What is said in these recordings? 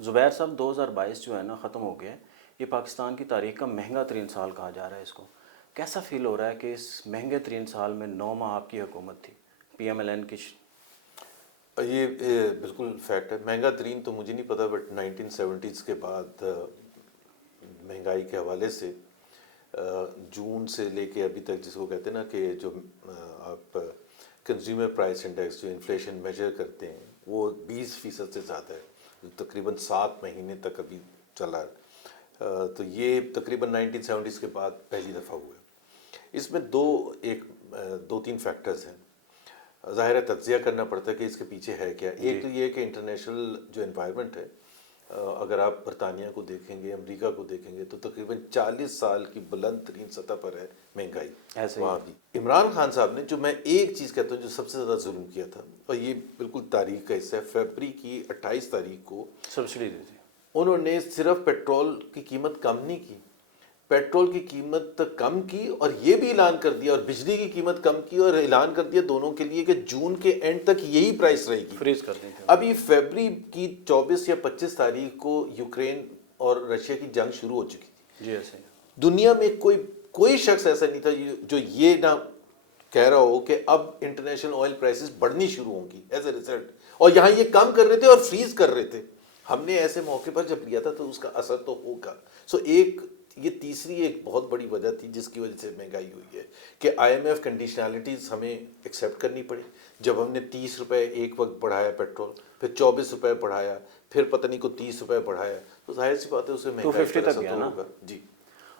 زبیر صاحب 2022 جو ہے نا ختم ہو گیا ہے، یہ پاکستان کی تاریخ کا مہنگا ترین سال کہا جا رہا ہے اس کو. کیسا فیل ہو رہا ہے کہ اس مہنگے ترین سال میں 9 ماہ آپ کی حکومت تھی پی ایم ایل این کی؟ یہ بالکل فیکٹ ہے. مہنگا ترین تو مجھے نہیں پتا، بٹ 1970s کے بعد مہنگائی کے حوالے سے جون سے لے کے ابھی تک، جس کو کہتے ہیں نا کہ جو آپ کنزیومر پرائس انڈیکس جو انفلیشن میجر کرتے ہیں، وہ 20% سے زیادہ ہے، تقریباً 7 مہینے تک ابھی چلا ہے. تو یہ تقریباً 1970s کے بعد پہلی دفعہ ہوا ہے. اس میں دو تین فیکٹرز ہیں. ظاہر ہے تجزیہ کرنا پڑتا ہے کہ اس کے پیچھے ہے کیا. ایک تو یہ ہے کہ انٹرنیشنل جو انوائرمنٹ ہے، اگر آپ برطانیہ کو دیکھیں گے، امریکہ کو دیکھیں گے، تو تقریباً 40 سال کی بلند ترین سطح پر ہے مہنگائی ایسے ہی وہاں بھی. عمران خان صاحب نے، جو میں ایک چیز کہتا ہوں جو سب سے زیادہ ظلم کیا تھا، اور یہ بالکل تاریخ کا حصہ ہے، فیبرری کی 28 تاریخ کو سبسڈی دی تھی. انہوں نے صرف پیٹرول کی قیمت کم نہیں کی، پیٹرول کی قیمت کم کی اور یہ بھی اعلان کر دیا، اور بجلی کی قیمت کم کی اور اعلان کر دیا دونوں کے لیے کہ جون کے اینڈ تک یہی پرائس رہے گی. فریز کر دی تھی. ابھی فیبرری کی 24 یا 25 تاریخ کو یوکرین اور رشیا کی جنگ شروع ہو چکی تھی. جی ایسے ہی. دنیا میں کوئی شخص ایسا نہیں تھا جو یہ نہ کہہ رہا ہو کہ اب انٹرنیشنل آئل پرائسز بڑھنی شروع ہوں گی ایز اے ریزلٹ، اور یہاں یہ کم کر رہے تھے اور فریز کر رہے تھے. ہم نے ایسے موقع پر جب لیا تھا تو اس کا اثر تو ہوگا. یہ تیسری ایک بہت بڑی وجہ تھی جس کی وجہ سے مہنگائی ہوئی ہے کہ آئی ایم ایف کنڈیشنالٹیز ہمیں ایکسیپٹ کرنی پڑی. جب ہم نے 30 روپے ایک وقت بڑھایا پیٹرول، پھر 24 روپے بڑھایا، پھر پتہ نہیں کو 30 روپے بڑھایا، تو ظاہر سی بات ہے اسے مہنگائی 250 پر تک اثر گیا تو نا. ہوگا. جی.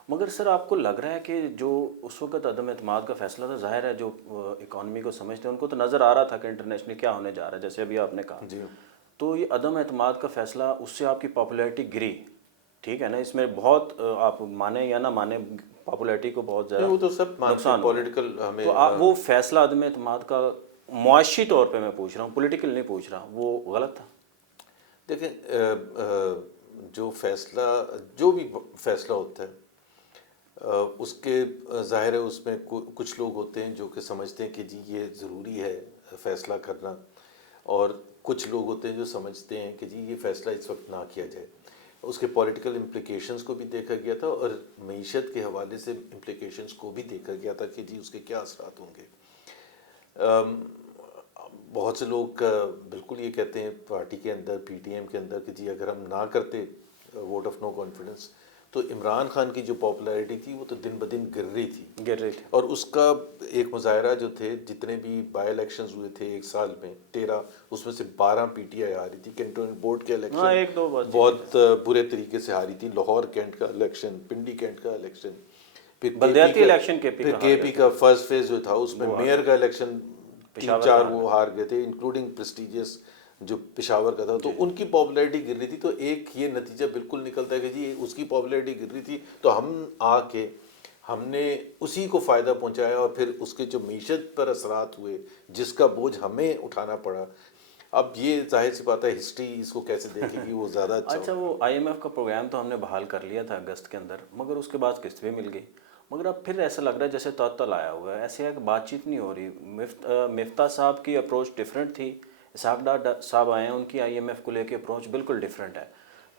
مگر سر آپ کو لگ رہا ہے کہ جو اس وقت عدم اعتماد کا فیصلہ تھا، ظاہر ہے جو اکانومی کو سمجھتے ہیں ان کو تو نظر آ رہا تھا کہ انٹرنیشنلی کیا ہونے جا رہا ہے، جیسے ابھی آپ نے کہا. جی. تو یہ عدم اعتماد کا فیصلہ، اس سے آپ کی پاپولیرٹی گری، ٹھیک ہے نا. اس میں بہت آپ مانیں یا نہ مانیں، پاپولیرٹی کو بہت زیادہ وہ تو سب مانتے ہیں، نقصان ہوا. پولیٹیکل ہمیں. تو وہ فیصلہ عدم اعتماد کا معاشی طور پہ میں پوچھ رہا ہوں، پولیٹیکل نہیں پوچھ رہا، وہ غلط تھا؟ دیکھیں، جو بھی فیصلہ ہوتا ہے اس کے ظاہر ہے اس میں کچھ لوگ ہوتے ہیں جو کہ سمجھتے ہیں کہ جی یہ ضروری ہے فیصلہ کرنا، اور کچھ لوگ ہوتے ہیں جو سمجھتے ہیں کہ جی یہ فیصلہ اس وقت نہ کیا جائے. اس کے پولیٹیکل امپلیکیشنز کو بھی دیکھا گیا تھا اور معیشت کے حوالے سے امپلیکیشنز کو بھی دیکھا گیا تھا کہ جی اس کے کیا اثرات ہوں گے. بہت سے لوگ بالکل یہ کہتے ہیں پارٹی کے اندر، پی ٹی ایم کے اندر، کہ جی اگر ہم نہ کرتے ووٹ آف نو کانفیڈنس تو عمران خان کی جو پاپولیرٹی تھی وہ تو دن بدن گر رہی تھی. گر رہی تھی. اور اس کا ایک مظاہرہ جو تھے، جتنے بھی بائی الیکشنز ہوئے تھے ایک سال میں 13، اس میں سے 12 پی ٹی آئی ہاری تھی. کینٹونمنٹ بورڈ کے ہاں الیکشن ایک دو بس بہت برے طریقے سے ہاری تھی. لاہور کینٹ کا الیکشن، پنڈی کینٹ کا الیکشن، پھر بلدیاتی الیکشن کے پی کا فرسٹ فیز جو تھا اس میں میئر کا الیکشن 3-4 وہ ہار گئے تھے، انکلوڈنگ پریسٹیجیس جو پشاور کا تھا. تو ان کی پاپولیرٹی گر رہی تھی. تو ایک یہ نتیجہ بالکل نکلتا ہے کہ جی اس کی پاپولیرٹی گر رہی تھی تو ہم نے اسی کو فائدہ پہنچایا، اور پھر اس کے جو معیشت پر اثرات ہوئے جس کا بوجھ ہمیں اٹھانا پڑا. اب یہ ظاہر سی بات ہے ہسٹری اس کو کیسے دیکھے گی، وہ زیادہ اچھا وہ آئی ایم ایف کا پروگرام تو ہم نے بحال کر لیا تھا اگست کے اندر، مگر اس کے بعد قسط بھی مل گئی. مگر اب پھر ایسا لگ رہا ہے جیسے تعطل آیا ہوا ہے، ایسے ہے کہ بات چیت نہیں ہو رہی. مفتاح صاحب کی اپروچ ڈیفرنٹ تھی، اسحاق ڈار صاحب آئے ہیں، ان کی آئی ایم ایف کو لے کے اپروچ بالکل ڈیفرنٹ ہے.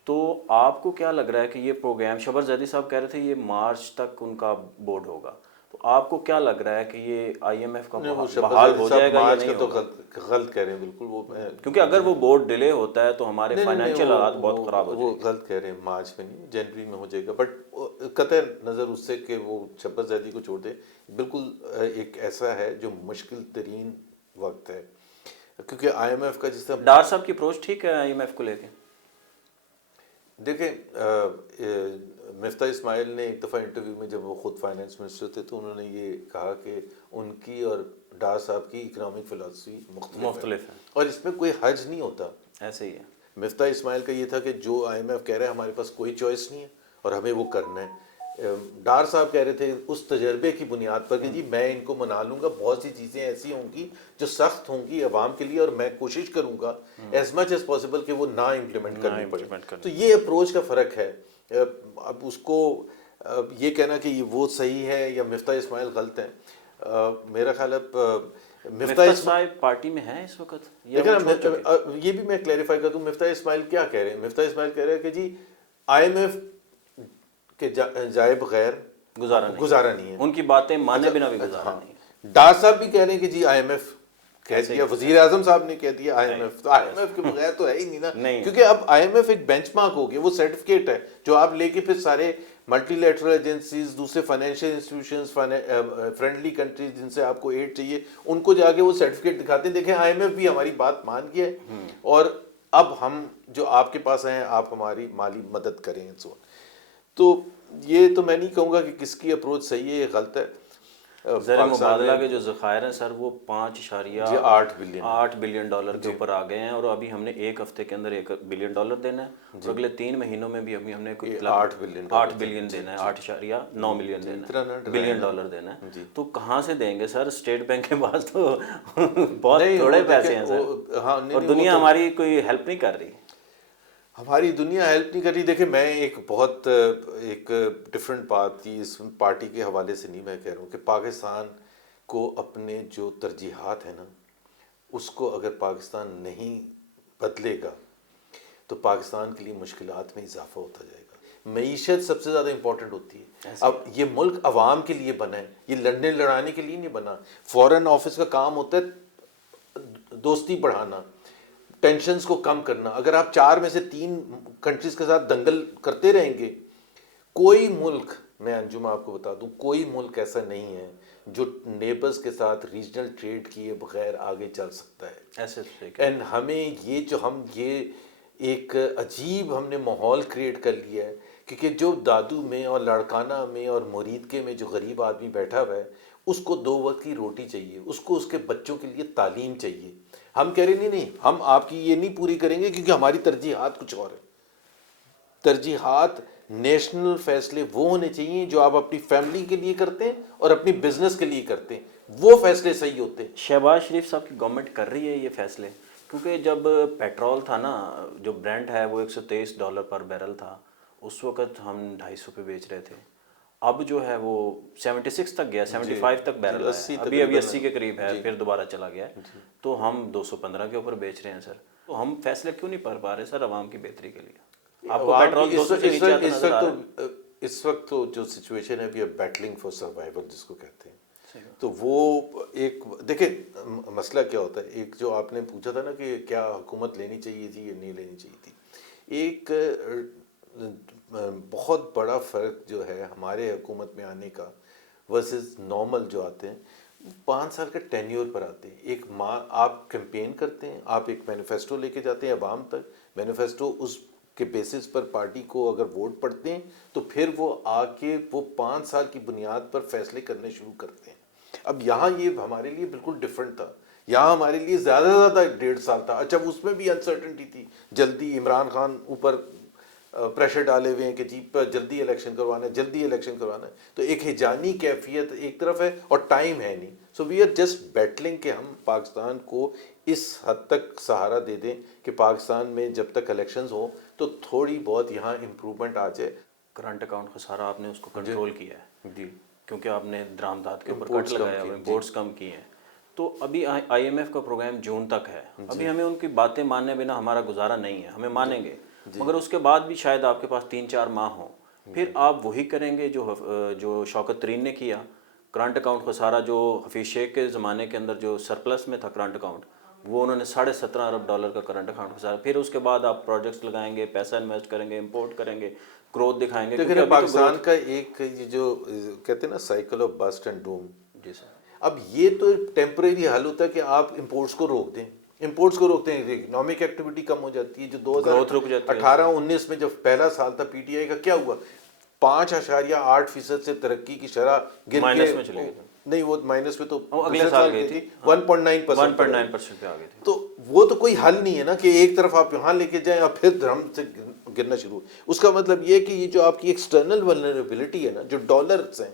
تو آپ کو کیا لگ رہا ہے کہ یہ پروگرام، شبر زیدی صاحب کہہ رہے تھے یہ مارچ تک ان کا بورڈ ہوگا، تو آپ کو کیا لگ رہا ہے کہ یہ آئی ایم ایف کا بحال ہو جائے گا یا نہیں ہوگا؟ غلط کہہ رہے ہیں بالکل. وہ کیونکہ اگر وہ بورڈ ڈیلے ہوتا ہے تو ہمارے فائنینشیل حالات بہت خراب ہو جائیں وہ گے. غلط کہہ رہے ہیں، مارچ میں نہیں، جنوری میں ہو جائے گا. بٹ قطع نظر اس سے کہ وہ شبر زیدی کو چھوڑ دیں، بالکل ایک ایسا ہے جو مشکل ترین وقت ہے. کیونکہ آئی ایم ایف کا جس طرح ڈار صاحب کی اپروچ ٹھیک ہے آئی ایم ایف کو لے کے؟ دیکھیں، مفتاح اسماعیل نے ایک دفعہ انٹرویو میں جب وہ خود فائنانس منسٹر تھے تو انہوں نے یہ کہا کہ ان کی اور ڈار صاحب کی اکنامک فلاسفی مختلف ہے، اور اس میں کوئی حرج نہیں ہوتا. ایسے ہی ہے. مفتاح اسماعیل کا یہ تھا کہ جو آئی ایم ایف کہہ رہا ہے ہمارے پاس کوئی چوائس نہیں ہے اور ہمیں وہ کرنا ہے. ڈار صاحب کہہ رہے تھے اس تجربے کی بنیاد پر کہ جی میں ان کو منا لوں گا، بہت سی چیزیں ایسی ہوں گی جو سخت ہوں گی عوام کے لیے، اور میں کوشش کروں گا ایز مچ ایز پاسبل کہ وہ نہ امپلیمنٹ کرنی پڑے. تو یہ اپروچ کا فرق ہے. اب اس کو یہ کہنا کہ وہ صحیح ہے یا مفتاح اسماعیل غلط ہیں، میرا خیال ہے مفتاح صاحب پارٹی میں ہیں اس وقت؟ دیکھیں نا، یہ بھی میں کلیریفائی کر دوں، مفتاح اسماعیل کیا کہہ رہے ہیں؟ مفتاح اسماعیل کہہ رہے ہیں کہ جی IMF کے جائے بغیر گزارا نہیں ہے. ان کی باتیں مانے بنا بھی گزارا نہیں ہے. ڈار صاحب بھی کہہ رہے ہیں کہ جی IMF کہہ دیا، وزیر اعظم صاحب نے کہہ دیا IMF، تو IMF کے بغیر تو ہے ہی نہیں نا. کیونکہ اب IMF ایک بینچ مارک ہو گیا، وہ سرٹیفکیٹ ہے جو آپ لے کے پھر سارے ملٹی لیٹرل ایجنسیز، دوسرے فائنینشیل انسٹیٹیوشنز، فرینڈلی کنٹریز جن سے آپ کو ایڈ چاہیے، ان کو جا کے وہ سرٹیفکیٹ دکھاتے ہیں، دیکھیں IMF بھی ہماری بات مان گیا ہے اور اب ہم جو آپ کے پاس ہیں آپ ہماری مالی مدد کریں. تو یہ تو میں نہیں کہوں گا کہ کس کی اپروچ صحیح ہے یا غلط ہے. زر مبادلہ کے جو ذخائر ہیں سر وہ 5.8 بلین ڈالر کے اوپر آ گئے ہیں، اور ابھی ہم نے ایک ہفتے کے اندر $1 بلین دینا ہے، اور اگلے 3 مہینوں میں بھی ابھی ہم نے 8 بلین دینا ہے، 8.9 بلین ڈالر دینا ہے. تو کہاں سے دیں گے سر؟ اسٹیٹ بینک کے پاس تو بہت تھوڑے پیسے ہیں سر، اور دنیا ہماری کوئی ہیلپ نہیں کر رہی. ہماری دنیا ہیلپ نہیں کر رہی. دیکھیں میں ایک ڈفرینٹ بات کی اس پارٹی کے حوالے سے نہیں میں کہہ رہا ہوں کہ پاکستان کو اپنے جو ترجیحات ہیں نا، اس کو اگر پاکستان نہیں بدلے گا تو پاکستان کے لیے مشکلات میں اضافہ ہوتا جائے گا. معیشت سب سے زیادہ امپورٹنٹ ہوتی ہے. اب یہ ملک عوام کے لیے بنا ہے، یہ لڑنے لڑانے کے لیے نہیں بنا. فورن آفس کا کام ہوتا ہے دوستی بڑھانا، ٹینشنز کو کم کرنا. اگر آپ 4 میں سے 3 کنٹریز کے ساتھ دنگل کرتے رہیں گے، کوئی ملک، میں انجم آپ کو بتا دوں، کوئی ملک ایسا نہیں ہے جو نیبرز کے ساتھ ریجنل ٹریڈ کیے بغیر آگے چل سکتا ہے. ایسے اینڈ ہمیں یہ ایک عجیب ہم نے ماحول کریٹ کر لیا ہے، کیونکہ جو دادو میں اور لاڑکانہ میں اور مرید کے میں جو غریب آدمی بیٹھا ہوا ہے، اس کو 2 وقت کی روٹی چاہیے، اس کو اس کے بچوں کے لیے تعلیم چاہیے. ہم کہہ رہے نہیں ہم آپ کی یہ نہیں پوری کریں گے کیونکہ ہماری ترجیحات کچھ اور ہیں. ترجیحات نیشنل فیصلے وہ ہونے چاہیے جو آپ اپنی فیملی کے لیے کرتے ہیں اور اپنی بزنس کے لیے کرتے ہیں، وہ فیصلے صحیح ہوتے ہیں. شہباز شریف صاحب کی گورنمنٹ کر رہی ہے یہ فیصلے، کیونکہ جب پیٹرول تھا نا، جو برینٹ ہے وہ $123 پر بیرل تھا، اس وقت ہم 250 پہ بیچ رہے تھے. اب جو ہے وہ 76 تک گیا، 75 تک بیرل ہے، ابھی 80 کے قریب ہے، پھر دوبارہ چلا گیا ہے. تو ہم 215 کے اوپر بیچ رہے ہیں سر. تو ہم فیصلے کیوں نہیں پا رہے سر عوام کی بہتری کے لیے؟ آپ کو پیٹرول 200 سے نیچے آتا نظر آ رہا ہے. اس وقت تو جو سچویشن ہے ابھی بیٹلنگ فار سروائیول جس کو کہتے ہیں، تو وہ ایک دیکھیں مسئلہ کیا ہوتا ہے. ایک جو آپ نے پوچھا تھا نا کہ کیا حکومت لینی چاہیے تھی یا نہیں لینی چاہیے تھی، ایک بہت بڑا فرق جو ہے ہمارے حکومت میں آنے کا ورسز نارمل جو آتے ہیں، 5 سال کا ٹینیور پر آتے ہیں. ایک آپ کیمپین کرتے ہیں، آپ ایک مینیفیسٹو لے کے جاتے ہیں عوام تک، مینیفیسٹو اس کے بیسس پر پارٹی کو اگر ووٹ پڑتے ہیں تو پھر وہ آ کے وہ 5 سال کی بنیاد پر فیصلے کرنے شروع کرتے ہیں. اب یہاں یہ ہمارے لیے بالکل ڈفرینٹ تھا. یہاں ہمارے لیے زیادہ 1.5 سال تھا. اچھا اس میں بھی انسرٹنٹی تھی، جلدی عمران خان اوپر پریشر ڈالے ہوئے ہیں کہ جی جلدی الیکشن کروانا ہے، جلدی الیکشن کروانا ہے. تو ایک ہجانی کیفیت ایک طرف ہے اور ٹائم ہے نہیں. سو وی آر جسٹ بیٹلنگ کہ ہم پاکستان کو اس حد تک سہارا دے دیں کہ پاکستان میں جب تک الیکشنز ہوں تو تھوڑی بہت یہاں امپرومنٹ آ جائے. کرنٹ اکاؤنٹ خسارہ آپ نے اس کو کنٹرول کیا ہے جی، کیونکہ آپ نے درآمدات کے اوپر کٹ لگایا ہوا، امپورٹس کم کیے ہیں. تو ابھی IMF کا پروگرام جون تک ہے، ابھی ہمیں ان کی باتیں ماننے بنا ہمارا گزارا نہیں ہے. ہمیں مانیں گے مگر اس کے بعد بھی شاید آپ کے پاس 3-4 ماہ ہوں، پھر آپ وہی کریں گے جو شوکت ترین نے کیا. کرنٹ اکاؤنٹ خسارہ جو حفیظ شیخ کے زمانے کے اندر جو سرپلس میں تھا کرنٹ اکاؤنٹ، وہ انہوں نے $17.5 ارب کا کرنٹ اکاؤنٹ خسارہ. پھر اس کے بعد آپ پروجیکٹس لگائیں گے، پیسہ انویسٹ کریں گے، امپورٹ کریں گے، گروتھ دکھائیں گے. لیکن پاکستان کا ایک یہ جو کہتے ہیں نا سائیکل آف بسٹ اینڈ ڈوم، جی سر، اب یہ تو ٹیمپریری حل ہوتا ہے کہ آپ امپورٹس کو روک دیں. امپورٹس کو روکتے ہیں اکنامک ایکٹیویٹی کم ہو جاتی ہے. جو 2018-19 میں جب پہلا سال تھا پی ٹی آئی کا، کیا ہوا؟ 5.8% سے ترقی کی شرح گر کے مائنس میں چلے گئی. نہیں وہ مائنس میں تو اگلے سال گئی تھی، 1.9% پہ آ گئی تھی. تو وہ تو کوئی حل نہیں ہے نا کہ ایک طرف آپ یہاں لے کے جائیں اور پھر درہم سے گرنا شروع. اس کا مطلب یہ کہ یہ جو آپ کی ایکسٹرنل ولنریبلٹی ہے نا، جو ڈالرز ہیں،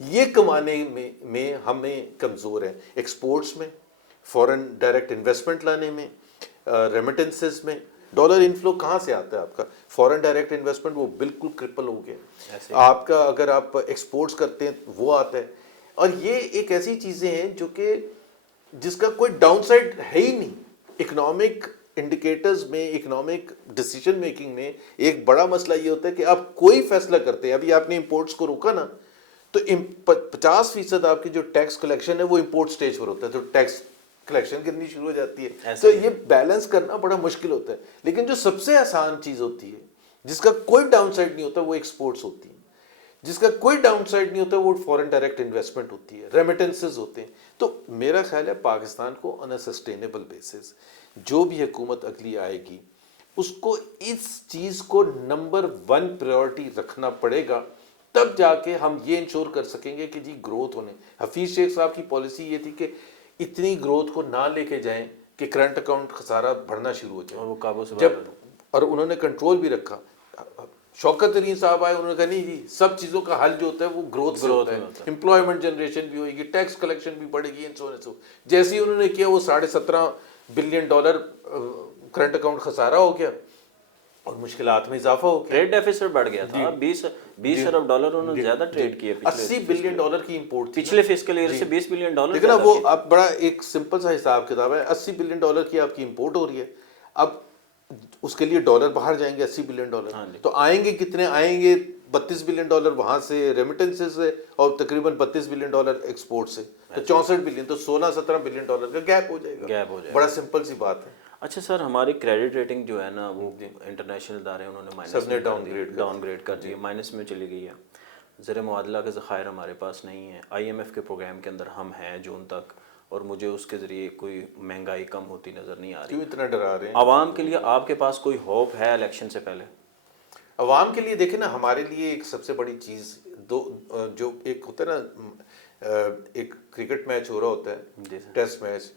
یہ کمانے میں ہمیں کمزور ہیں. ایکسپورٹس میں، فورن ڈائریکٹ انویسٹمنٹ لانے میں، ریمیٹنسز میں. ڈالر انفلو کہاں سے آتا ہے آپ کا؟ فورن ڈائریکٹ انویسٹمنٹ وہ بالکل کرپل ہو گیا. آپ کا اگر آپ ایکسپورٹس کرتے ہیں وہ آتا ہے. اور یہ ایک ایسی چیزیں ہیں جو کہ جس کا کوئی ڈاؤن سائڈ ہے ہی نہیں. اکنامک انڈیکیٹرز میں, اکنامک ڈیسیجن میکنگ میں ایک بڑا مسئلہ یہ ہوتا ہے کہ آپ کوئی فیصلہ کرتے ہیں, ابھی آپ نے امپورٹس کو روکا نا, تو 50% آپ کی جو ٹیکس کلیکشن ہے وہ امپورٹ سٹیج پر ہوتا ہے, تو ٹیکس کلیکشن کرنی شروع ہو جاتی ہے. تو یہ بیلنس کرنا بڑا مشکل ہوتا ہے. لیکن جو سب سے آسان چیز ہوتی ہے, جس کا کوئی ڈاؤن سائڈ نہیں ہوتا, وہ ایکسپورٹس ہوتی ہیں. جس کا کوئی ڈاؤن سائڈ نہیں ہوتا وہ فورن ڈائریکٹ انویسٹمنٹ ہوتی ہے, ریمیٹنسز ہوتے ہیں. تو میرا خیال ہے پاکستان کو آن اے سسٹینیبل بیسس جو بھی حکومت اگلی آئے گی اس کو اس چیز کو نمبر 1 پریورٹی رکھنا پڑے گا, تب جا کے ہم یہ انشور کر سکیں گے کہ جی گروتھ ہونے. حفیظ شیخ صاحب کی پالیسی یہ تھی کہ اتنی گروتھ کو نہ لے کے جائیں کہ کرنٹ اکاؤنٹ خسارہ بڑھنا شروع ہو جائے, اور وہ قابو سے جب باہر. اور انہوں نے کنٹرول بھی رکھا. شوکت علی صاحب آئے, انہوں نے کہا نہیں جی سب چیزوں کا حل جو ہوتا ہے وہ گروتھ سے ہوتا ہے, امپلائمنٹ جنریشن بھی ہوئے گی, ٹیکس کلیکشن بھی بڑھے گی, جیسے ہی انہوں نے کیا وہ $17.5 بلین کرنٹ اکاؤنٹ خسارہ ہو گیا اور مشکلات میں اضافہ ہو گیا. ٹریڈ ڈیفیسٹ بڑھ گیا تھا, 20 ارب ڈالر انہوں نے زیادہ ٹریڈ کیے. $80 بلین کی امپورٹ تھی پچھلے فسکل ایئر سے $20 بلین. لیکن اب وہ اب بڑا ایک سمپل سا حساب کتاب ہے, $80 بلین کی آپ کی امپورٹ ہو رہی ہے. اب اس کے لیے ڈالر باہر جائیں گے $80 بلین, تو آئیں گے کتنے آئیں گے $32 بلین وہاں سے ریمیٹنس سے, اور تقریباً $32 بلین ایکسپورٹ سے, تو 64 بلین, تو 16-17 بلین ڈالر کا گیپ ہو جائے گا. بڑا سمپل سی بات ہے. اچھا سر, ہماری کریڈٹ ریٹنگ جو ہے نا وہ انٹرنیشنل ادارے انہوں نے مائنس ڈاؤن گریڈ کر دی, مائنس میں چلی گئی ہے. زر معادلہ کے ذخائر ہمارے پاس نہیں ہے, IMF کے پروگرام کے اندر ہم ہیں جون تک, اور مجھے اس کے ذریعے کوئی مہنگائی کم ہوتی نظر نہیں آ رہی. کیوں اتنا ڈرا رہے ہیں عوام کے لیے؟ آپ کے پاس کوئی ہوپ ہے الیکشن سے پہلے؟ عوام کے لیے دیکھیں نا, ہمارے لیے ایک سب سے بڑی چیز جو ایک ہوتا ہے نا, ایک کرکٹ میچ ہو رہا ہوتا ہے, ٹیسٹ میچ,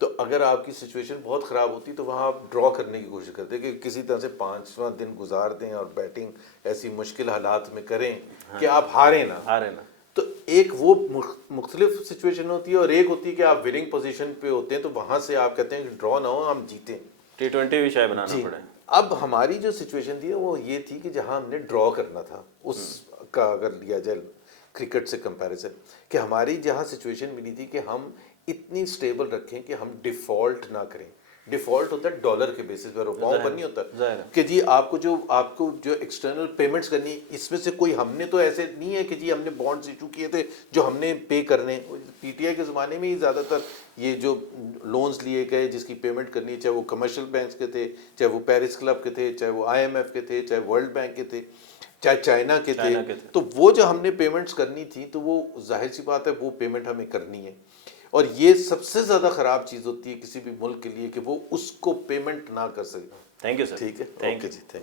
تو اگر آپ کی سچویشن بہت خراب ہوتی تو وہاں آپ ڈرا کرنے کی کوشش کرتے کہ کسی طرح سے 5واں دن گزار دیں اور بیٹنگ ایسی مشکل حالات میں کریں کہ آپ ہاریں نا. تو ایک وہ مختلف سچویشن ہوتی ہے, اور ایک ہوتی ہے کہ آپ وننگ پوزیشن پہ ہوتے ہیں تو وہاں سے آپ کہتے ہیں کہ ڈرا نہ ہو, ہم جیتیں, T20 بھی شاید بنانا پڑے. اب ہماری جو سچویشن تھی وہ یہ تھی کہ جہاں ہم نے ڈرا کرنا تھا, اس کا اگر لیا جائے کرکٹ سے کمپیریزن, کہ ہماری جہاں سچویشن ملی تھی کہ ہم اتنی سٹیبل رکھیں کہ ہم ڈیفالٹ نہ کریں. ڈیفالٹ ہوتا ہے ڈالر کے بیسس پر, روپاؤں پر نہیں ہوتا کہ جی آپ کو جو ایکسٹرنل پیمنٹس کرنی, اس میں سے کوئی ہم نے تو ایسے نہیں ہے کہ جی ہم نے بانڈز ایشو کیے تھے جو ہم نے پے کرنے. PTI کے زمانے میں ہی زیادہ تر یہ جو لونز لیے گئے جس کی پیمنٹ کرنی, چاہے وہ کمرشل بینکس کے تھے, چاہے وہ پیرس کلب کے تھے, چاہے وہ IMF کے تھے, چاہے ورلڈ بینک کے تھے, چاہے چائنا کے تھے, تو وہ جو ہم نے پیمنٹس کرنی تھی تو وہ ظاہر سی بات ہے وہ پیمنٹ ہمیں کرنی ہے. اور یہ سب سے زیادہ خراب چیز ہوتی ہے کسی بھی ملک کے لیے کہ وہ اس کو پیمنٹ نہ کر سکے. Thank you sir. ٹھیک ہے, اوکے جی, تھینک یو.